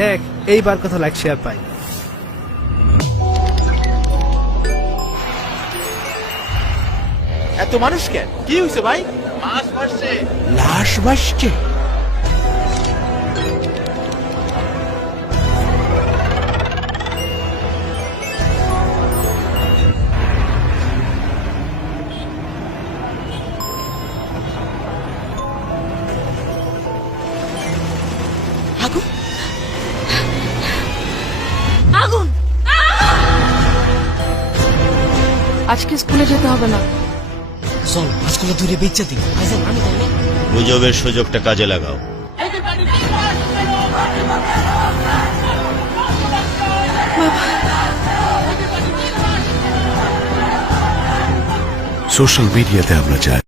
দেখ এইবার কত লাইক শেয়ার পাই। এত মানুষ কেন, কি হয়েছে ভাই? মাছ ভাসছে। লাশ ভাসছে। আগুন আগুন! আজকে স্কুলে যেতে হবে না। চল মাছগুলো দূরে বেচে দিই। আইজান আমি তাহলে গুজবের সুযোগটা কাজে লাগাও। সোশ্যাল মিডিয়াতে আমরা চাই